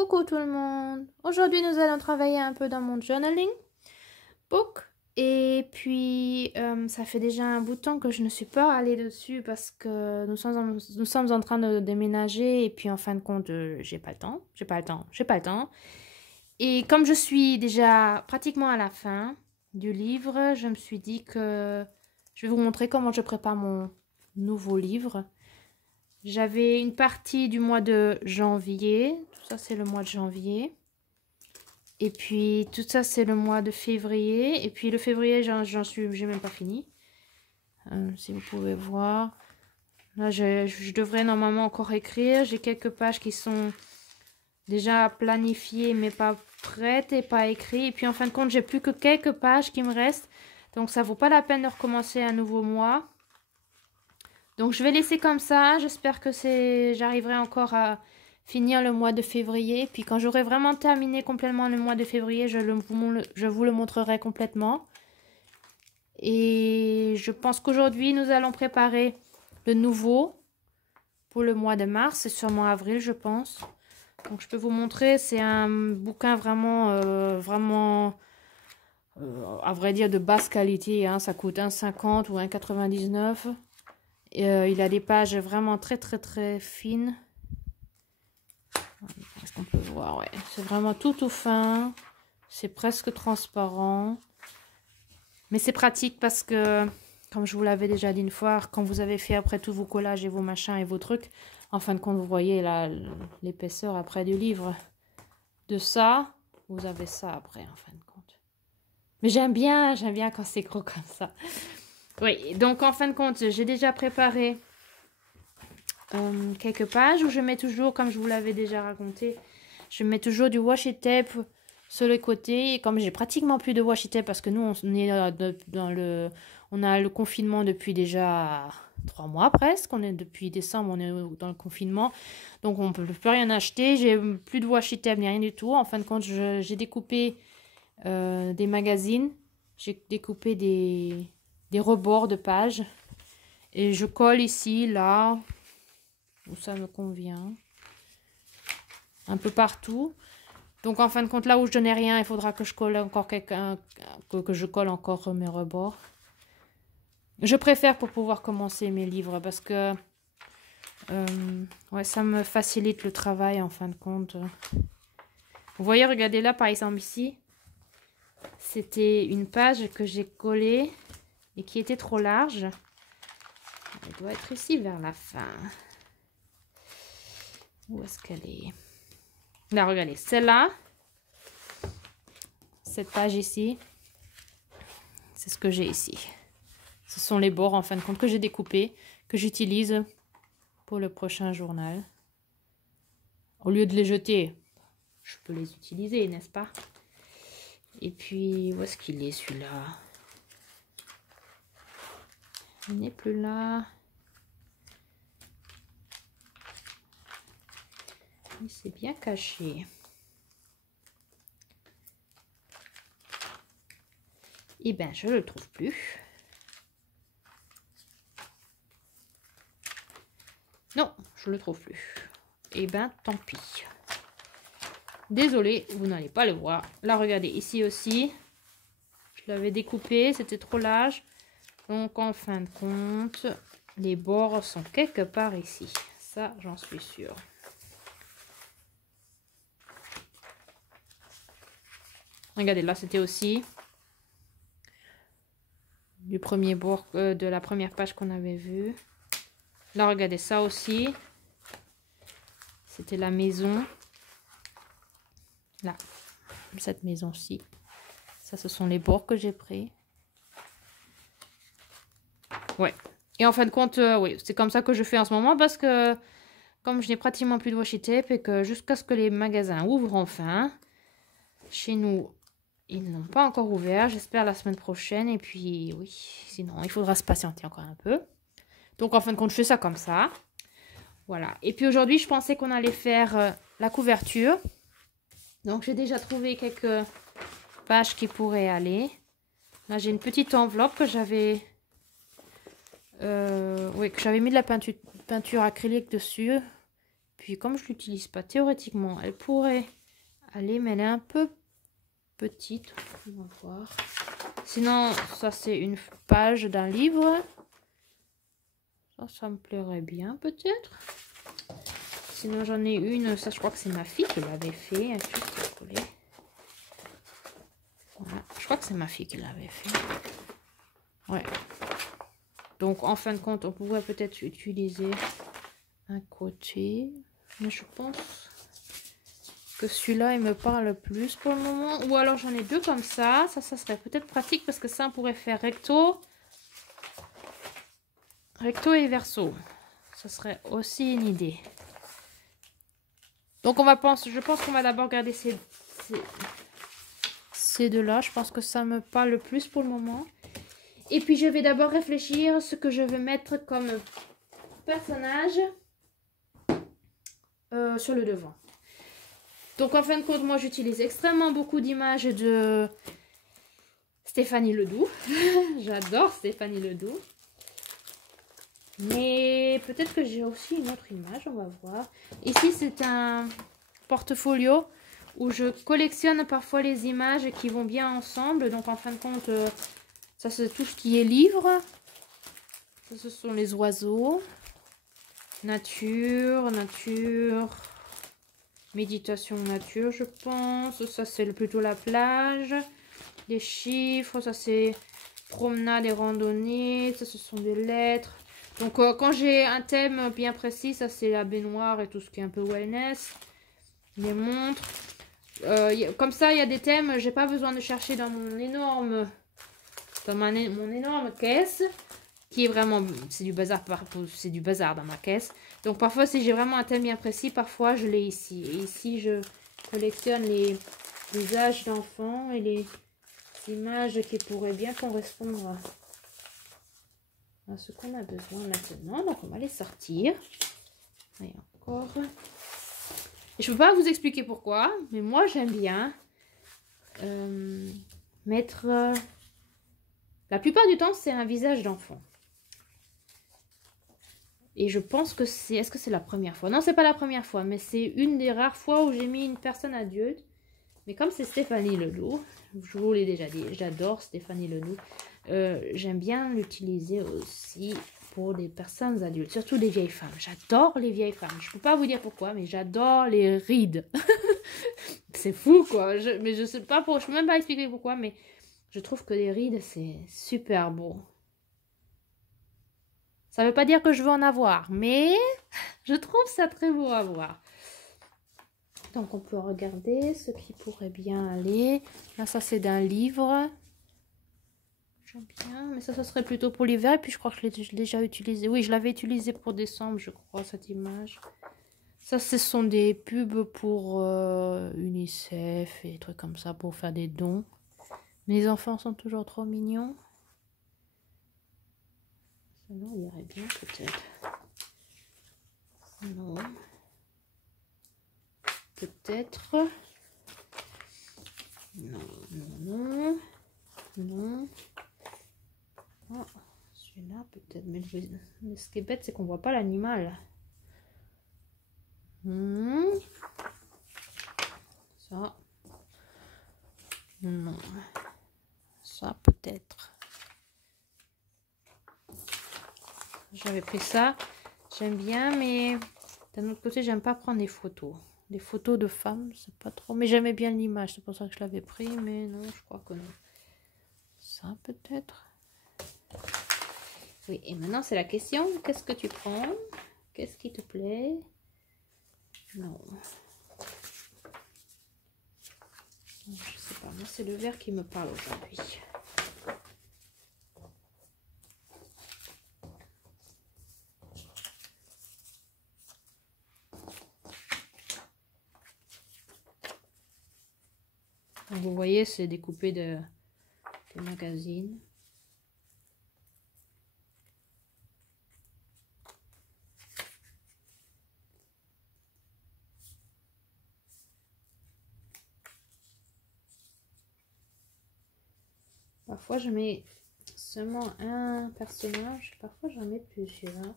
Coucou tout le monde. Aujourd'hui nous allons travailler un peu dans mon journaling book. Et puis ça fait déjà un bout de temps que je ne suis pas allée dessus parce que nous sommes en train de déménager. Et puis en fin de compte j'ai pas le temps. Et comme je suis déjà pratiquement à la fin du livre, je me suis dit que je vais vous montrer comment je prépare mon nouveau livre. J'avais une partie du mois de janvier. Tout ça, c'est le mois de janvier. Et puis, tout ça, c'est le mois de février. Et puis, le février, j'ai même pas fini. Si vous pouvez voir. Là, je devrais normalement encore écrire. J'ai quelques pages qui sont déjà planifiées, mais pas prêtes et pas écrites. Et puis, en fin de compte, j'ai plus que quelques pages qui me restent. Donc, ça vaut pas la peine de recommencer un nouveau mois. Donc, je vais laisser comme ça. J'espère que j'arriverai encore à finir le mois de février. Puis, quand j'aurai vraiment terminé complètement le mois de février, je vous le montrerai complètement. Et je pense qu'aujourd'hui, nous allons préparer le nouveau pour le mois de mars. C'est sûrement avril, je pense. Donc, je peux vous montrer. C'est un bouquin vraiment, à vrai dire, de basse qualité. Hein. Ça coûte 1,50 ou 1,99 €. Il a des pages vraiment très fines. Est-ce qu'on peut voir? Ouais. C'est vraiment tout fin. C'est presque transparent. Mais c'est pratique parce que, comme je vous l'avais déjà dit une fois, quand vous avez fait après tous vos collages et vos machins et vos trucs, en fin de compte, vous voyez l'épaisseur après du livre. De ça, vous avez ça après, en fin de compte. Mais j'aime bien quand c'est gros comme ça. Oui, donc en fin de compte, j'ai déjà préparé quelques pages où je mets toujours, comme je vous l'avais déjà raconté, je mets toujours du washi tape sur les côtés. Et comme j'ai pratiquement plus de washi tape parce que nous, on a le confinement depuis déjà 3 mois presque. Depuis décembre, on est dans le confinement. Donc on ne peut plus rien acheter. J'ai plus de washi tape ni rien du tout. En fin de compte, j'ai découpé des magazines. J'ai découpé des rebords de pages et je colle ici, là où ça me convient, un peu partout. Donc en fin de compte, là où je n'ai rien, il faudra que je colle encore que je colle encore mes rebords. Je préfère pour pouvoir commencer mes livres parce que ouais, ça me facilite le travail en fin de compte. Vous voyez, regardez là par exemple ici, c'était une page que j'ai collée et qui était trop large. Elle doit être ici vers la fin. Où est-ce qu'elle est? Là, regardez, celle-là, cette page ici, c'est ce que j'ai ici. Ce sont les bords, en fin de compte, que j'ai découpés, que j'utilise pour le prochain journal. Au lieu de les jeter, je peux les utiliser, n'est-ce pas? Et puis, où est-ce qu'il est, celui-là? Il n'est plus là. Il s'est bien caché. Eh bien, je ne le trouve plus. Non, je ne le trouve plus. Eh bien, tant pis. Désolée, vous n'allez pas le voir. Là, regardez, ici aussi. Je l'avais découpé, c'était trop large. Donc, en fin de compte, les bords sont quelque part ici. Ça, j'en suis sûre. Regardez, là, c'était aussi du premier bord de la première page qu'on avait vue. Là, regardez, ça aussi. C'était la maison. Là, cette maison-ci. Ça, ce sont les bords que j'ai pris. Ouais. Et en fin de compte, oui, c'est comme ça que je fais en ce moment parce que comme je n'ai pratiquement plus de washi tape et que jusqu'à ce que les magasins ouvrent enfin, chez nous, ils n'ont pas encore ouvert. J'espère la semaine prochaine. Et puis, oui, sinon, il faudra se patienter encore un peu. Donc, en fin de compte, je fais ça comme ça. Voilà. Et puis, aujourd'hui, je pensais qu'on allait faire la couverture. Donc, j'ai déjà trouvé quelques pages qui pourraient aller. Là, j'ai une petite enveloppe que j'avais... oui, que j'avais mis de la peinture acrylique dessus. Puis comme je l'utilise pas théoriquement, elle pourrait aller, mais elle est un peu petite. On va voir. Sinon, ça c'est une page d'un livre. Ça me plairait bien peut-être. Sinon j'en ai une, ça je crois que c'est ma fille qui l'avait fait. Voilà, je crois que c'est ma fille qui l'avait fait. Ouais. Donc en fin de compte, on pourrait peut-être utiliser un côté. Mais je pense que celui-là, il me parle plus pour le moment. Ou alors j'en ai deux comme ça. Ça serait peut-être pratique parce que ça, on pourrait faire recto. Recto et verso. Ça serait aussi une idée. Donc je pense qu'on va d'abord garder ces deux-là. Je pense que ça me parle le plus pour le moment. Et puis je vais d'abord réfléchir à ce que je veux mettre comme personnage sur le devant. Donc en fin de compte, moi j'utilise extrêmement beaucoup d'images de Stéphanie Ledoux. J'adore Stéphanie Ledoux. Mais peut-être que j'ai aussi une autre image, on va voir. Ici c'est un portfolio où je collectionne parfois les images qui vont bien ensemble. Donc en fin de compte, ça c'est tout ce qui est livre. Ça, ce sont les oiseaux. Nature. Méditation nature, je pense. Ça, c'est plutôt la plage. Les chiffres, ça, c'est promenade et randonnée. Ça, ce sont des lettres. Donc, quand j'ai un thème bien précis, ça, c'est la baignoire et tout ce qui est un peu wellness. Les montres. Comme ça, il y a des thèmes. J'ai pas besoin de chercher dans mon énorme caisse. Qui est vraiment, c'est du bazar dans ma caisse. Donc parfois si j'ai vraiment un thème bien précis, parfois je l'ai ici. Et ici je collectionne les visages d'enfants et les images qui pourraient bien correspondre à ce qu'on a besoin maintenant. Donc on va les sortir. Et encore. Et je ne peux pas vous expliquer pourquoi, mais moi j'aime bien mettre... la plupart du temps c'est un visage d'enfant. Et je pense que c'est... Est-ce que c'est la première fois? Non, c'est pas la première fois, mais c'est une des rares fois où j'ai mis une personne adulte. Mais comme c'est Stéphanie Ledoux, je vous l'ai déjà dit, j'adore Stéphanie Ledoux. J'aime bien l'utiliser aussi pour des personnes adultes, surtout des vieilles femmes. J'adore les vieilles femmes. Je peux pas vous dire pourquoi, mais j'adore les rides. C'est fou, quoi. Mais je sais pas je peux même pas expliquer pourquoi, mais je trouve que les rides, c'est super beau. Ça veut pas dire que je veux en avoir, mais je trouve ça très beau à voir. Donc, on peut regarder ce qui pourrait bien aller. Là, ça, c'est d'un livre. J'aime bien, mais ça serait plutôt pour l'hiver. Et puis, je crois que je l'ai déjà utilisé. Oui, je l'avais utilisé pour décembre, je crois, cette image. Ça, ce sont des pubs pour UNICEF et des trucs comme ça, pour faire des dons. Les enfants sont toujours trop mignons. Non, il irait bien peut-être. Non. Peut-être. Non. Oh, celui-là peut-être. Mais ce qui est bête, c'est qu'on voit pas l'animal. Ça. Non. Ça peut-être. J'avais pris ça. J'aime bien, mais d'un autre côté, j'aime pas prendre des photos. Des photos de femmes, c'est pas trop. Mais j'aimais bien l'image, c'est pour ça que je l'avais pris. Mais non, je crois que non. Ça peut-être. Oui, et maintenant c'est la question. Qu'est-ce que tu prends? Qu'est-ce qui te plaît? Non. Je sais pas, moi c'est le vert qui me parle aujourd'hui. Donc, vous voyez, c'est découpé de magazines. Parfois, je mets seulement un personnage. Parfois, j'en mets plusieurs.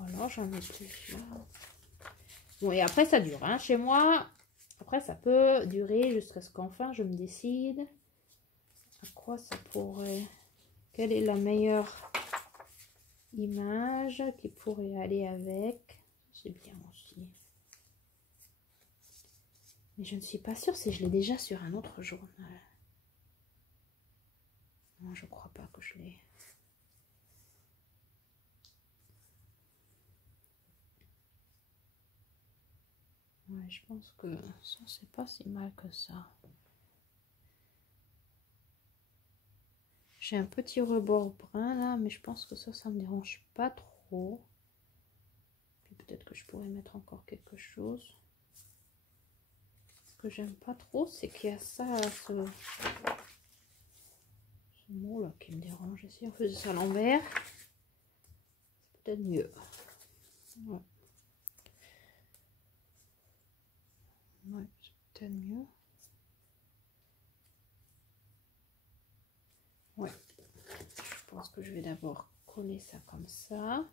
Ou alors, j'en mets plusieurs. Bon, et après, ça dure, hein, chez moi. Après, ça peut durer jusqu'à ce qu'enfin je me décide à quoi ça pourrait... Quelle est la meilleure image qui pourrait aller avec. C'est bien aussi. Mais je ne suis pas sûre si je l'ai déjà sur un autre journal. Non, je crois pas que je l'ai. Ouais, je pense que ça, c'est pas si mal que ça. J'ai un petit rebord brun là, mais je pense que ça me dérange pas trop. Puis peut-être que je pourrais mettre encore quelque chose. Ce que j'aime pas trop, c'est qu'il y a ça, ce mot là qui me dérange. Si on faisait ça à l'envers, c'est peut-être mieux. Ouais. Ouais, c'est peut-être mieux. Ouais. Je pense que je vais d'abord coller ça comme ça.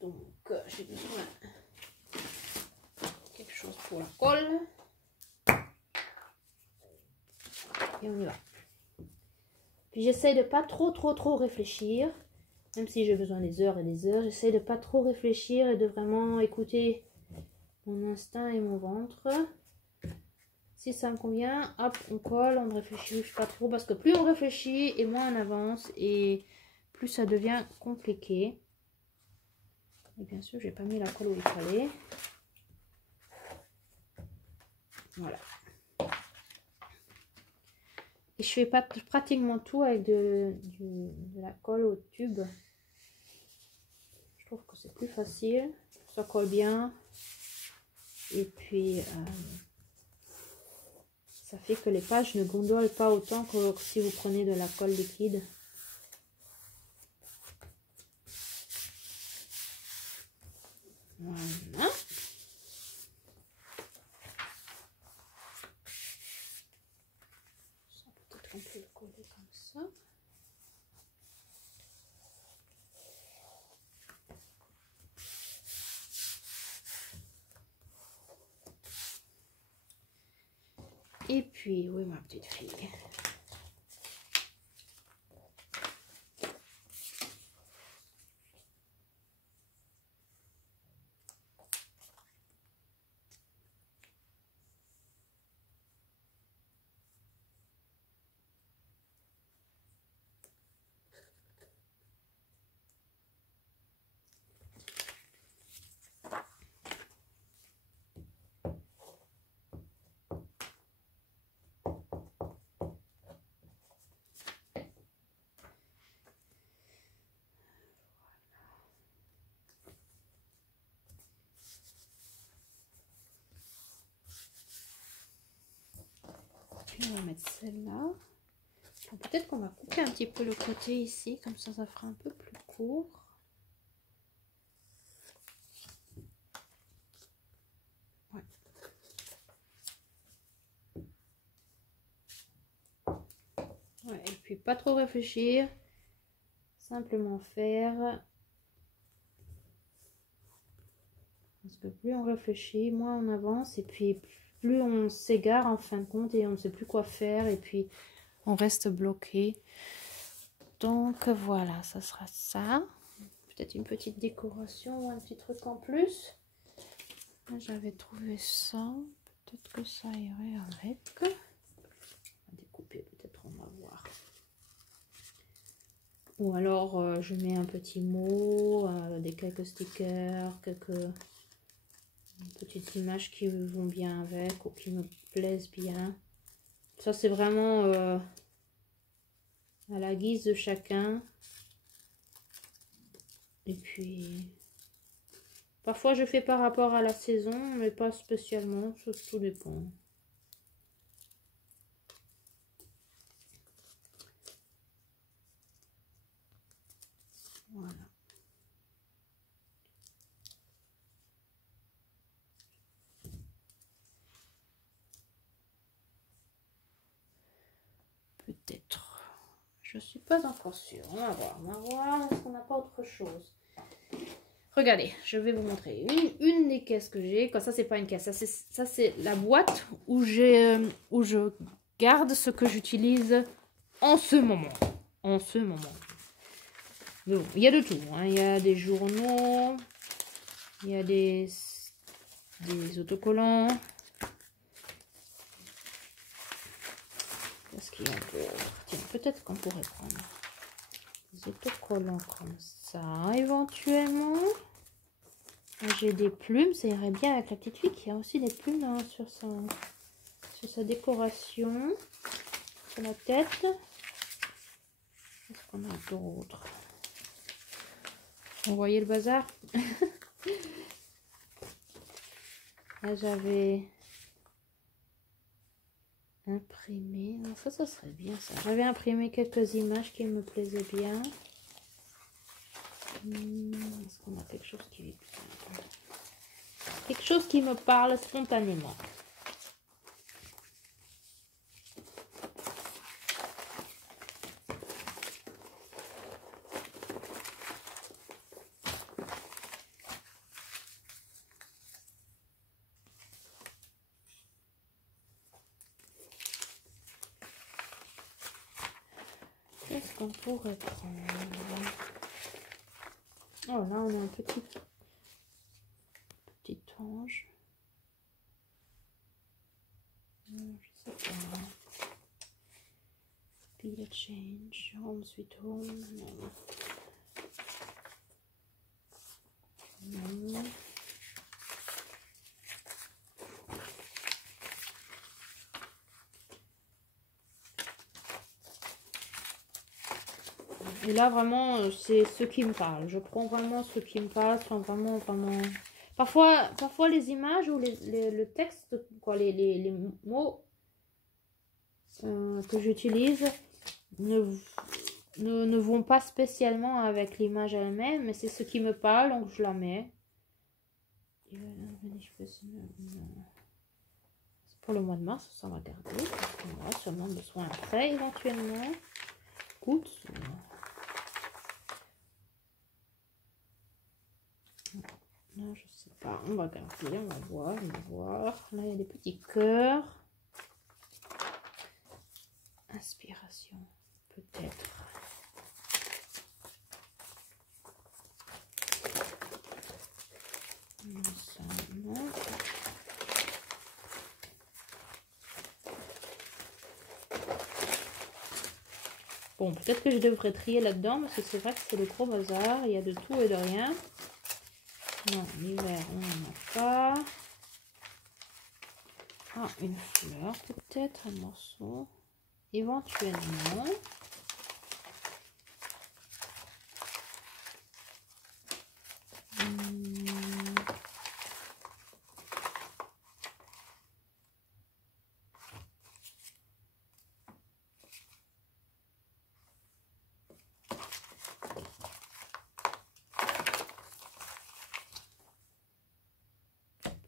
Donc, j'ai besoin de quelque chose pour la colle. Et on y va. Puis j'essaie de pas trop réfléchir. Même si j'ai besoin des heures et des heures, j'essaie de pas trop réfléchir et de vraiment écouter mon instinct et mon ventre. Si ça me convient, hop, on colle, on ne réfléchit pas trop. Parce que plus on réfléchit et moins on avance et plus ça devient compliqué. Et bien sûr, j'ai pas mis la colle où il fallait. Voilà. Et je fais pas pratiquement tout avec de la colle au tube. Je trouve que c'est plus facile. Ça colle bien. Et puis, ça fait que les pages ne gondolent pas autant que si vous prenez de la colle liquide. Voilà. Ça peut-être on peut le coller comme ça. Et puis, oui, ma petite fille. On va mettre celle-là. Peut-être qu'on va couper un petit peu le côté ici, comme ça fera un peu plus court. Ouais. Ouais, et puis pas trop réfléchir, simplement faire. Parce que plus on réfléchit, moins on avance, et puis plus on s'égare en fin de compte et on ne sait plus quoi faire, et puis on reste bloqué. Donc voilà, ça sera ça. Peut-être une petite décoration ou un petit truc en plus. J'avais trouvé ça. Peut-être que ça irait avec. On va découper, peut-être on va voir. Ou alors je mets un petit mot, quelques stickers, quelques petites images qui vont bien avec ou qui me plaisent bien. Ça c'est vraiment à la guise de chacun. Et puis parfois je fais par rapport à la saison, mais pas spécialement, ça tout dépend. Voilà. Peut-être. Je suis pas encore sûre. On va voir. Est-ce qu'on n'a pas autre chose? regardez, je vais vous montrer une des caisses que j'ai. Ça, c'est pas une caisse, ça c'est la boîte où je garde ce que j'utilise en ce moment. En ce moment. Donc, il y a de tout. Hein. Il y a des journaux, il y a des autocollants. Qu'est-ce qu'il y a encore? Tiens, peut-être qu'on pourrait prendre des autocollants comme ça, éventuellement. J'ai des plumes, ça irait bien avec la petite fille qui a aussi des plumes hein, sur sa décoration, sur la tête. Qu'est-ce qu'on a d'autre? Vous voyez le bazar? Là, j'avais imprimé. Ça serait bien ça. J'avais imprimé quelques images qui me plaisaient bien. Est-ce qu'on a quelque chose qui... Quelque chose qui me parle spontanément. Qu'est-ce qu'on pourrait prendre? Oh là, on a un petit ange. Je sais pas. Be a change. Home sweet home. Non. Non. Et là, vraiment, c'est ce qui me parle. Je prends vraiment ce qui me parle, sans vraiment... Parfois, les images ou le texte, quoi, les mots que j'utilise ne vont pas spécialement avec l'image elle-même, mais c'est ce qui me parle, donc je la mets. C'est pour le mois de mars, ça va garder. On aura sûrement besoin après, éventuellement. Écoute... Non, je sais pas. On va regarder, on va voir. Là, il y a des petits cœurs. Inspiration, peut-être. Non, ça, non. Bon, peut-être que je devrais trier là-dedans, parce que c'est vrai que c'est le gros bazar. Il y a de tout et de rien. Non, l'hiver, on n'en a pas. Ah, une fleur, peut-être, un morceau. Éventuellement.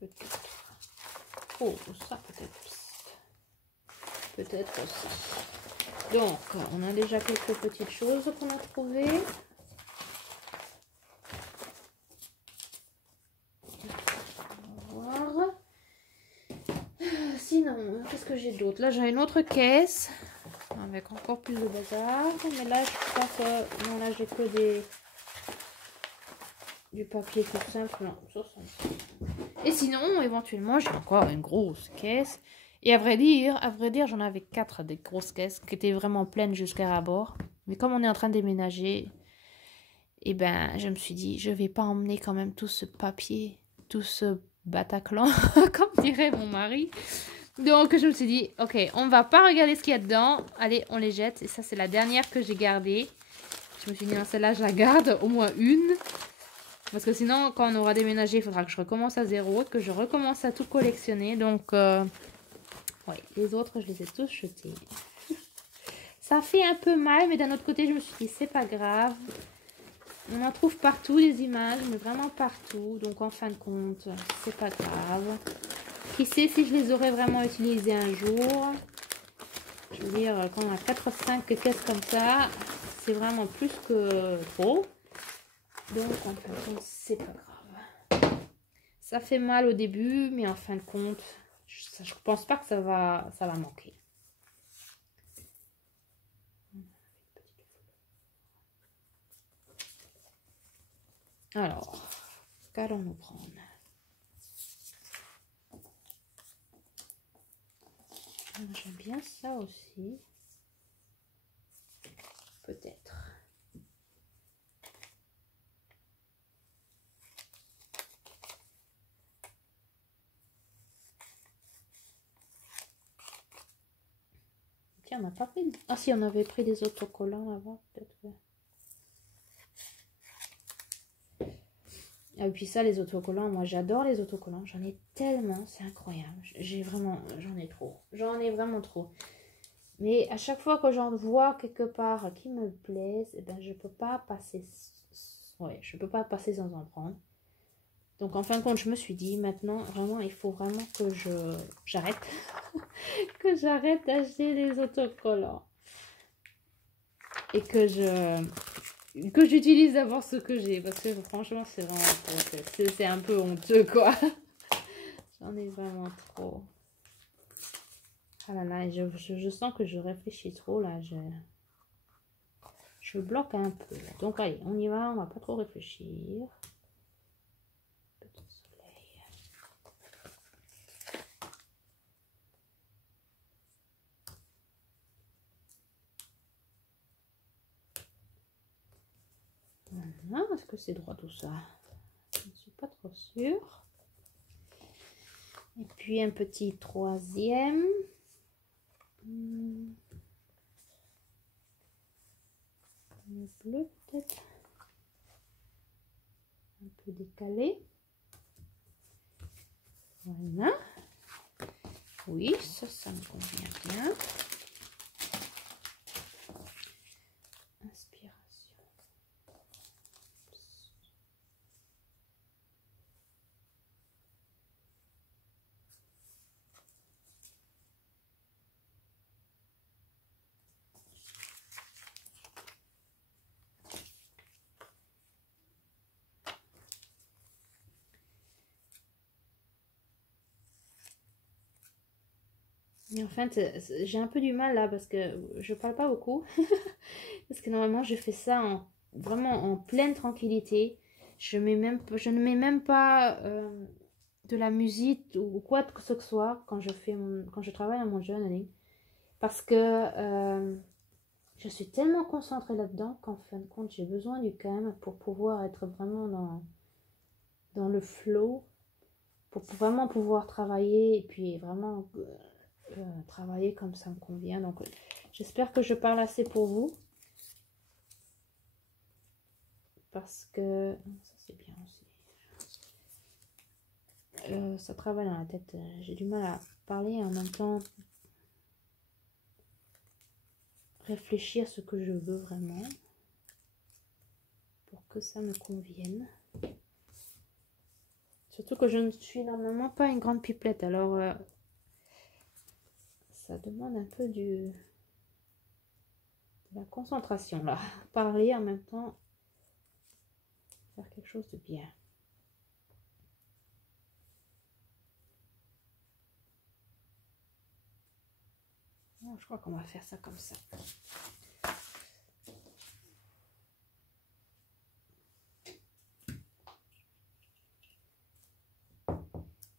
Peut-être. Oh, ça peut-être. Peut-être ça. Donc, on a déjà quelques petites choses qu'on a trouvées. On va voir. Sinon, qu'est-ce que j'ai d'autre? Là, j'ai une autre caisse avec encore plus de bazar. Mais là, je crois que... Non, là, j'ai que du papier tout simple. Non, 60. Et sinon, éventuellement, j'ai encore une grosse caisse. Et à vrai dire, j'en avais 4 des grosses caisses qui étaient vraiment pleines jusqu'à ras-bord. Mais comme on est en train de déménager, eh ben, je me suis dit, je vais pas emmener quand même tout ce papier, tout ce Bataclan, comme dirait mon mari. Donc, je me suis dit, ok, on va pas regarder ce qu'il y a dedans. Allez, on les jette. Et ça, c'est la dernière que j'ai gardée. Je me suis dit, non, celle-là, je la garde, au moins une. Parce que sinon, quand on aura déménagé, il faudra que je recommence à zéro, que je recommence à tout collectionner. Donc, ouais, les autres, je les ai tous jetés. Ça fait un peu mal, mais d'un autre côté, je me suis dit, c'est pas grave. On en trouve partout, les images, mais vraiment partout. Donc, en fin de compte, c'est pas grave. Qui sait si je les aurais vraiment utilisées un jour. Je veux dire, quand on a 4-5 caisses comme ça, c'est vraiment plus que trop. Donc en fin de compte, c'est pas grave. Ça fait mal au début, mais en fin de compte, je pense pas que ça va manquer. Alors, qu'allons-nous prendre? J'aime bien ça aussi. Peut-être. Tiens, on n'a pas pris... Ah si, on avait pris des autocollants avant, peut-être. Ouais. Ah, et puis ça, les autocollants, moi j'adore les autocollants. J'en ai tellement, c'est incroyable. J'en ai trop. J'en ai vraiment trop. Mais à chaque fois que j'en vois quelque part qui me plaise, eh ben, je peux pas passer... Ouais, je peux pas passer sans en prendre. Donc en fin de compte, je me suis dit, maintenant, vraiment, il faut vraiment que j'arrête. Que j'arrête d'acheter les autocollants. Et que j'utilise d'abord ce que j'ai. Parce que franchement, c'est vraiment... C'est un peu honteux, quoi. J'en ai vraiment trop. Ah là là, je sens que je réfléchis trop, là. Je bloque un peu. Donc allez, on y va, on va pas trop réfléchir. Petit soleil. Voilà, est-ce que c'est droit tout ça? Je ne suis pas trop sûre. Et puis un petit troisième. Le bleu peut-être. Un peu décalé. Voilà. Oui, ça me convient bien. Inspiration. Et en fait, j'ai un peu du mal là parce que je parle pas beaucoup. Parce que normalement, je fais ça vraiment en pleine tranquillité. Je ne mets même pas de la musique ou quoi que ce soit quand quand je travaille à mon journaling. Parce que je suis tellement concentrée là-dedans qu'en fin de compte, j'ai besoin du calme pour pouvoir être vraiment dans le flow. Pour vraiment pouvoir travailler et puis vraiment... travailler comme ça me convient. Donc j'espère que je parle assez pour vous, parce que ça c'est bien aussi. Ça travaille dans la tête. J'ai du mal à parler et en même temps réfléchir à ce que je veux vraiment pour que ça me convienne. Surtout que je ne suis normalement pas une grande pipelette, alors ça demande un peu de la concentration là. Parler en même temps, faire quelque chose de bien. Bon, je crois qu'on va faire ça comme ça.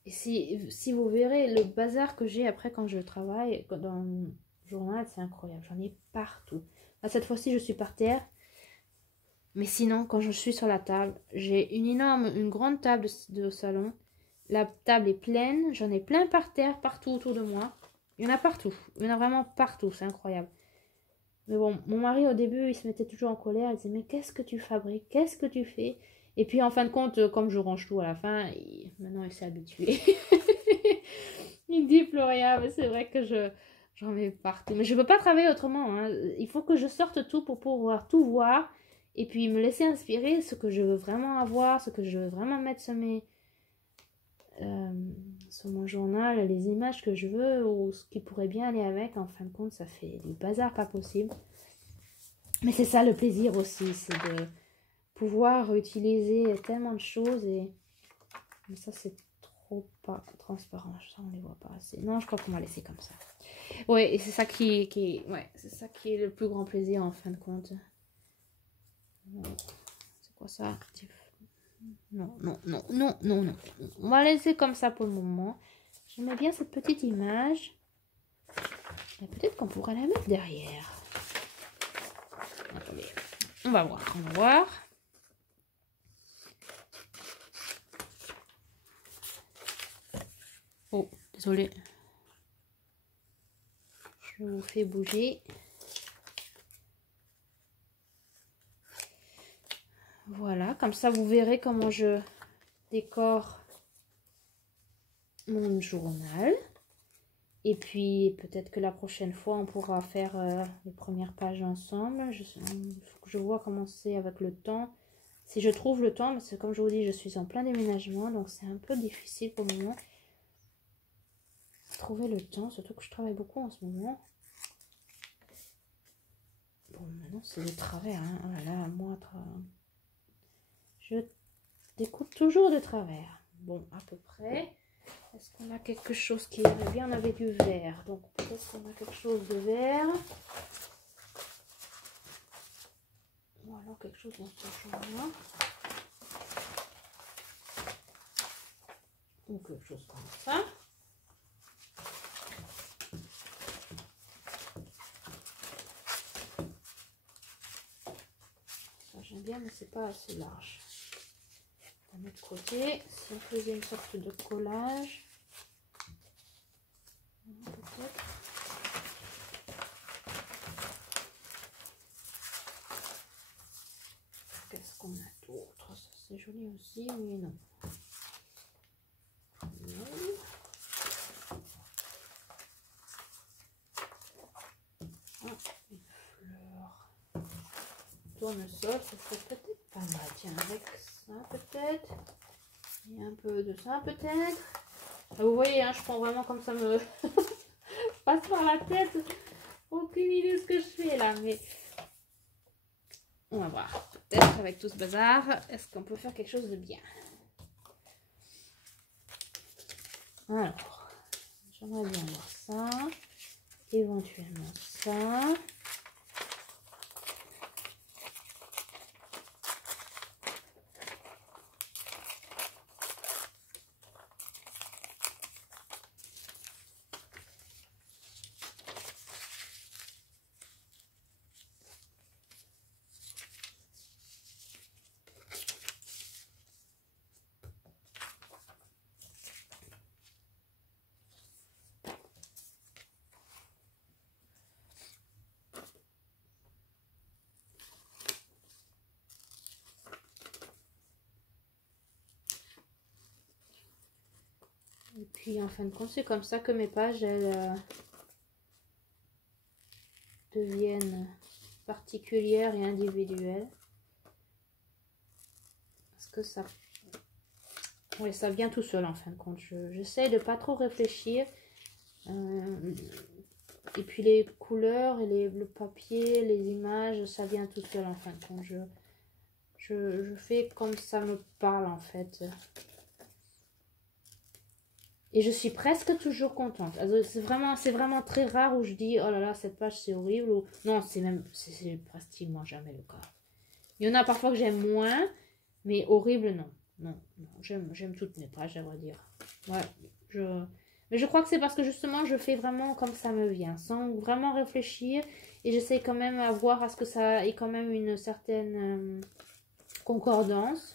Et si vous verrez le bazar que j'ai après quand je travaille dans le journal, c'est incroyable. J'en ai partout. Là, cette fois-ci, je suis par terre. Mais sinon, quand je suis sur la table, j'ai une grande table de salon. La table est pleine. J'en ai plein par terre, partout autour de moi. Il y en a partout. Il y en a vraiment partout. C'est incroyable. Mais bon, mon mari, au début, il se mettait toujours en colère. Il disait, mais qu'est-ce que tu fabriques? Qu'est-ce que tu fais? Et puis, en fin de compte, comme je range tout à la fin, maintenant, il s'est habitué. Il dit plus rien, mais c'est vrai que j'en mets partout. Mais je ne peux pas travailler autrement. Hein. Il faut que je sorte tout pour pouvoir tout voir. Et puis, me laisser inspirer ce que je veux vraiment avoir, ce que je veux vraiment mettre sur sur mon journal, les images que je veux ou ce qui pourrait bien aller avec. En fin de compte, ça fait du bazar pas possible. Mais c'est ça le plaisir aussi, c'est de pouvoir utiliser tellement de choses et mais ça c'est trop pas transparent, ça on les voit pas assez. Non, je crois qu'on va laisser comme ça. Ouais, et c'est ça ouais, c'est ça qui est le plus grand plaisir en fin de compte. C'est quoi ça? Non, non, non, non, non, non. On va laisser comme ça pour le moment. J'aimais bien cette petite image. Peut-être qu'on pourra la mettre derrière. Attendez. On va voir, on va voir. Oh, désolé. Je vous fais bouger. Voilà, comme ça vous verrez comment je décore mon journal. Et puis peut-être que la prochaine fois on pourra faire les premières pages ensemble. Il faut que je vois comment c'est avec le temps. Si je trouve le temps, parce que comme je vous dis, je suis en plein déménagement, donc c'est un peu difficile pour le moment. Trouver le temps, surtout que je travaille beaucoup en ce moment. Bon, maintenant c'est de travers, hein. Oh là là, moi, je découpe toujours de travers. Bon, à peu près. Est-ce qu'on a quelque chose qui irait bien? On avait du vert, donc peut-être qu'on a quelque chose de vert. Ou alors quelque chose dans ce genre-là. Ou quelque chose comme ça. Ça j'aime bien, mais c'est pas assez large. D'un autre côté, si on faisait une sorte de collage. Peut-être. Qu'est-ce qu'on a d'autre? Ça c'est joli aussi, mais non. Une fleur. Tournesol, ça serait peut-être pas mal. Tiens, avec ça peut-être. Et un peu de ça peut-être. Vous voyez, hein, je prends vraiment comme ça me passe par la tête. Aucune idée de ce que je fais là, mais on va voir. Peut-être avec tout ce bazar, est-ce qu'on peut faire quelque chose de bien? Alors, j'aimerais bien voir ça. Éventuellement ça. Et puis en fin de compte, c'est comme ça que mes pages elles deviennent particulières et individuelles. Parce que ça, oui, ça vient tout seul en fin de compte. J'essaie de pas trop réfléchir. Et puis les couleurs et le papier, les images, ça vient tout seul en fin de compte. Je fais comme ça me parle en fait. Et je suis presque toujours contente. C'est vraiment très rare où je dis oh là là cette page c'est horrible. Ou... Non, c'est pratiquement jamais le cas. Il y en a parfois que j'aime moins, mais horrible non. Non, j'aime toutes mes pages à vrai dire. Ouais, mais je crois que c'est parce que justement je fais vraiment comme ça me vient, sans vraiment réfléchir. Et j'essaie quand même à voir à ce que ça ait quand même une certaine concordance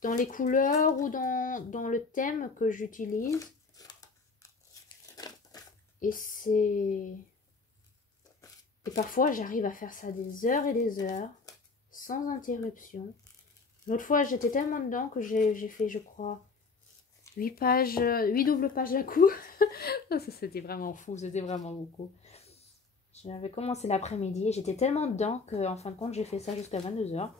dans les couleurs ou dans le thème que j'utilise. Et parfois j'arrive à faire ça des heures et des heures sans interruption. L'autre fois j'étais tellement dedans que j'ai fait je crois 8 pages, 8 doubles pages d'un coup. Ça c'était vraiment fou, c'était vraiment beaucoup. J'avais commencé l'après-midi et j'étais tellement dedans qu'en fin de compte j'ai fait ça jusqu'à 22 h.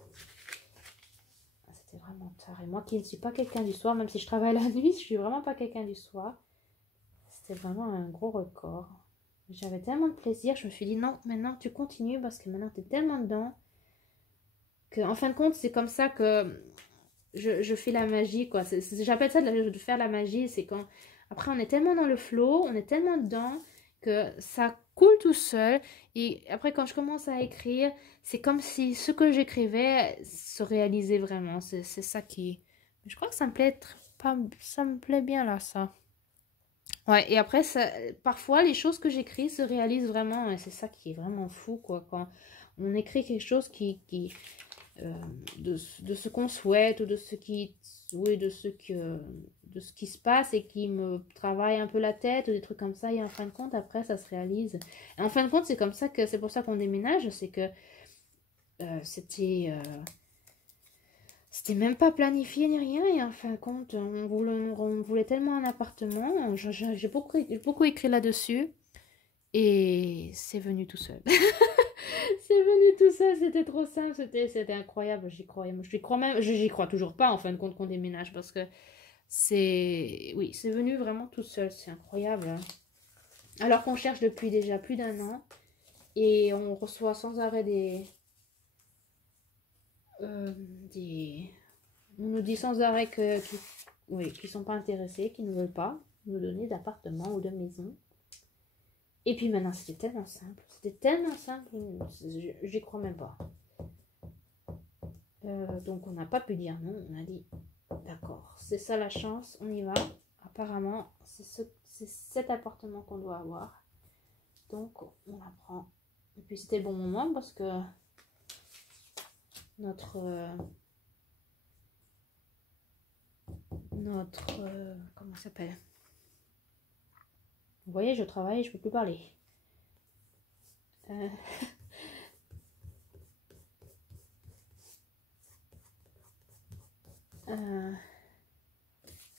C'était vraiment tard. Et moi qui ne suis pas quelqu'un du soir, même si je travaille la nuit, je suis vraiment pas quelqu'un du soir. C'était vraiment un gros record. J'avais tellement de plaisir, je me suis dit non, maintenant tu continues parce que maintenant tu es tellement dedans en fin de compte, c'est comme ça que je fais la magie, quoi. J'appelle ça de faire la magie. C'est quand, après, on est tellement dans le flow, on est tellement dedans que ça coule tout seul. Et après, quand je commence à écrire, c'est comme si ce que j'écrivais se réalisait vraiment. C'est ça qui... Je crois que ça me plaît pas... Ça me plaît bien, là, ça. Ouais, et après, parfois, les choses que j'écris se réalisent vraiment. Et c'est ça qui est vraiment fou, quoi. Quand on écrit quelque chose de ce qu'on souhaite ou de ce qui... Oui, de ce qui se passe et qui me travaille un peu la tête ou des trucs comme ça. Et en fin de compte, après, ça se réalise. Et en fin de compte, c'est comme ça que... C'est pour ça qu'on déménage. C'est que c'était même pas planifié ni rien, et en fin de compte, on voulait tellement un appartement. J'ai beaucoup écrit là-dessus, et c'est venu tout seul. C'est venu tout seul, c'était trop simple, c'était incroyable, j'y crois toujours pas en fin de compte qu'on déménage, parce que oui, c'est venu vraiment tout seul, c'est incroyable. Hein. Alors qu'on cherche depuis déjà plus d'1 an, et on reçoit sans arrêt on nous dit sans arrêt qu'ils sont pas intéressés, qu'ils ne veulent pas nous donner d'appartement ou de maison. Et puis maintenant, c'était tellement simple, j'y crois même pas. Donc on n'a pas pu dire non, on a dit d'accord, c'est ça la chance, on y va. Apparemment, c'est cet appartement qu'on doit avoir. Donc on la prend. Et puis c'était le bon moment parce que notre comment ça s'appelle, vous voyez, je travaille, je peux plus parler.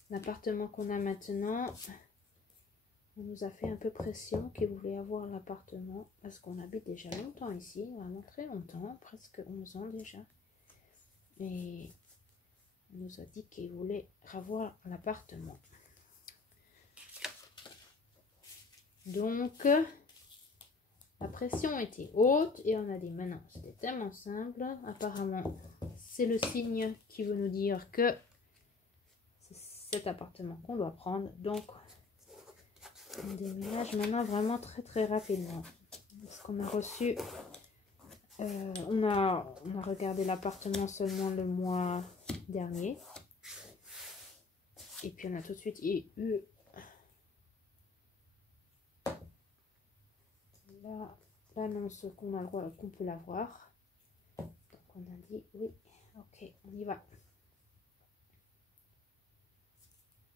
L'appartement qu'on a maintenant, on nous a fait un peu pression qu'ils voulaient avoir l'appartement parce qu'on habite déjà longtemps ici, vraiment très longtemps, presque 11 ans déjà. Et on nous a dit qu'ils voulaient avoir l'appartement. Donc, la pression était haute et on a dit maintenant, c'était tellement simple. Apparemment, c'est le signe qui veut nous dire que c'est cet appartement qu'on doit prendre. Donc, on déménage maintenant vraiment très très rapidement. Parce qu'on a reçu... on a regardé l'appartement seulement le mois dernier. Et puis on a tout de suite eu l'annonce qu'on peut l'avoir. Donc on a dit oui, ok, on y va.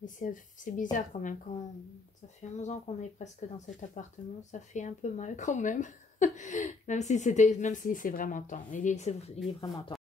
Mais c'est bizarre quand même, quand ça fait 11 ans qu'on est presque dans cet appartement, ça fait un peu mal quand même. Même si c'est vraiment temps, il est vraiment temps.